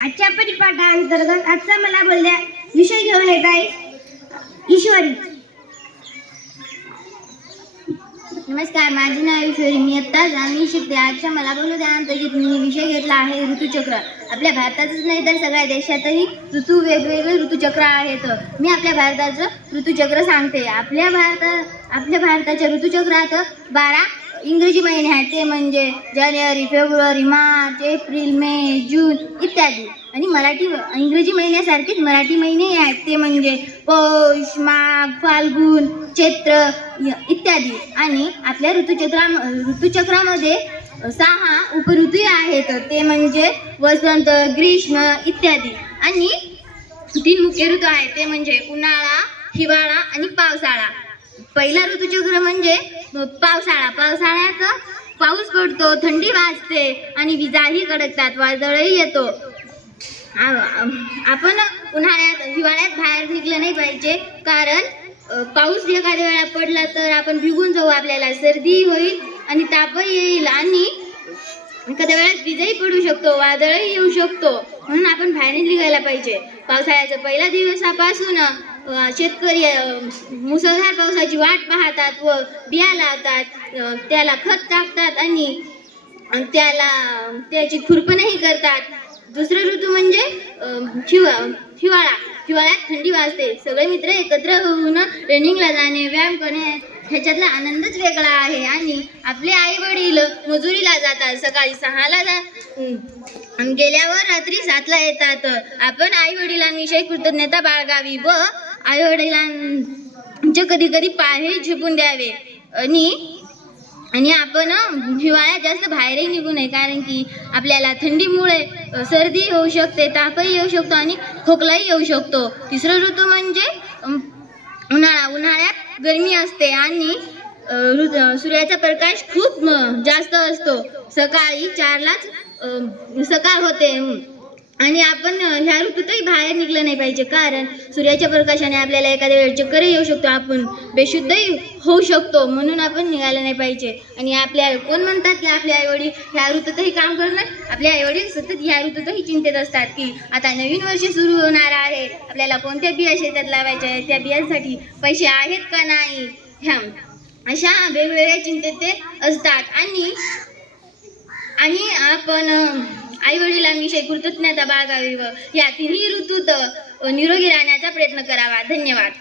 आजच्या परिपाठांतर्गत आजचा मला बोलल्या विषय घेऊन येत आहे ईश्वरी. नमस्कार माझे नाव ईश्वरी. मी आत्ताच आम्ही शिकते. आजच्या मला बोलू त्यानंतर मी विषय घेतला आहे ऋतुचक्र. आपल्या भारतातच नाही तर सगळ्या देशातही ऋतू वेगवेगळे ऋतुचक्र आहेत. मी आपल्या भारताचं ऋतुचक्र सांगते. आपल्या भारतात आपल्या भारताच्या ऋतुचक्रात बारा इंग्रजी महिने आहेत ते म्हणजे जानेवारी फेब्रुवारी मार्च एप्रिल मे जून इत्यादी. आणि मराठी इंग्रजी महिन्यासारखेच मराठी महिने आहेत ते म्हणजे पौष माघ फाल्गुन चैत्र इत्यादी. आणि आपल्या ऋतुचक्रा ऋतुचक्रामध्ये सहा उपऋतू आहेत ते म्हणजे वसंत ग्रीष्म इत्यादी. आणि तीन मुख्य ऋतू आहेत ते म्हणजे उन्हाळा हिवाळा आणि पावसाळा. पहिला ऋतुचक्र म्हणजे पावसाळा. पावसाळ्यात पाऊस पडतो थंडी वाजते आणि विजाही कडकतात वादळही येतो. आपण उन्हाळ्यात हिवाळ्यात बाहेर निघलं नाही पाहिजे. कारण पाऊस एखाद्या वेळा पडला तर आपण भिगून जाऊ आपल्याला. सर्दी होईल आणि तापही येईल आणि एखाद्या वेळेस विजही पडू शकतो वादळही येऊ शकतो. म्हणून आपण बाहेर निघायला पाहिजे. पावसाळ्याच्या पहिल्या दिवसापासून शेतकरी मुसळधार पावसाची वाट पाहतात व बिया लावतात. त्याला खत टाकतात आणि त्याला त्याची खुरपणही करतात. दुसरं ऋतू म्हणजे हिवा हिवाळा. हिवाळ्यात थंडी वाजते. सगळे मित्र एकत्र होऊन रनिंगला जाणे व्यायाम करणे ह्याच्यातला आनंदच वेगळा आहे. आणि आपले आई वडील मजुरीला जातात. सकाळी सहाला जा गेल्यावर रात्री सातला येतात. आपण आई वडिलांविषयी कृतज्ञता बाळगावी व आई वडिलांचे कधी कधी पायही झिपून द्यावे. आणि आणि आपण हिवाळ्यात जास्त बाहेरही निघू नये कारण की आपल्याला थंडीमुळे सर्दी होऊ शकते तापही येऊ शकतो आणि खोकलाही येऊ शकतो. तिसरा ऋतू म्हणजे उन्हाळा. उन्हाळ्यात गरमी असते आणि ऋतू सूर्याचा प्रकाश खूप जास्त असतो. सकाळी चारलाच सकाळ होते. आणि आपण ह्या ऋतूतही बाहेर निघलं नाही पाहिजे. कारण सूर्याच्या प्रकाशाने आपल्याला एखाद्या वेळ चक्करही येऊ शकतो आपण बेशुद्धही होऊ शकतो. म्हणून आपण निघायला नाही पाहिजे. आणि आपल्या कोण म्हणतात की आपले आईवडील ह्या ऋतूतही काम करणार? आपले आईवडील सतत ह्या ऋतूतही चिंतेत असतात की आता नवीन वर्ष सुरू होणार आहे. आपल्याला कोणत्या बिया शेतात लावायच्या आहेत? त्या बियांसाठी पैसे आहेत का नाही? ह्या अशा वेगवेगळ्या चिंतेत ते असतात. आणि आणि आपण आई वडिलांविषयी कृतज्ञता बाळगावी व या तिन्ही ऋतूत निरोगी राहण्याचा प्रयत्न करावा. धन्यवाद.